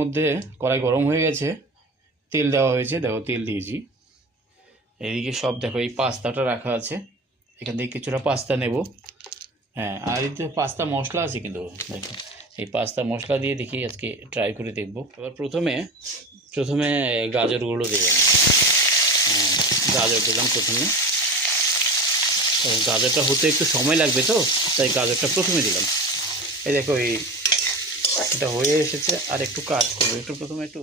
মধ্যে কড়াই গরম হয়ে গেছে, তেল দেওয়া হয়েছে, দেখো তেল দিয়েছি। এইদিকে সব দেখো এই পাস্তাটা রাখা আছে, এখান থেকে কিছুটা পাস্তা নেব। হ্যাঁ, আর এতে পাস্তা মশলা আছে কিন্তু, দেখো এই পাস্তা মশলা দিয়ে দেখি আজকে ট্রাই করে দেখব। এবার প্রথমে প্রথমে গাজরগুলো দেবেন। গাজর দিলাম প্রথমে, গাজরটা হতে একটু সময় লাগবে, তো তাই গাজরটা প্রথমে দিলাম। এই দেখো এটা হয়ে এসেছে, আর একটু কাজ করবো, একটু প্রথমে একটু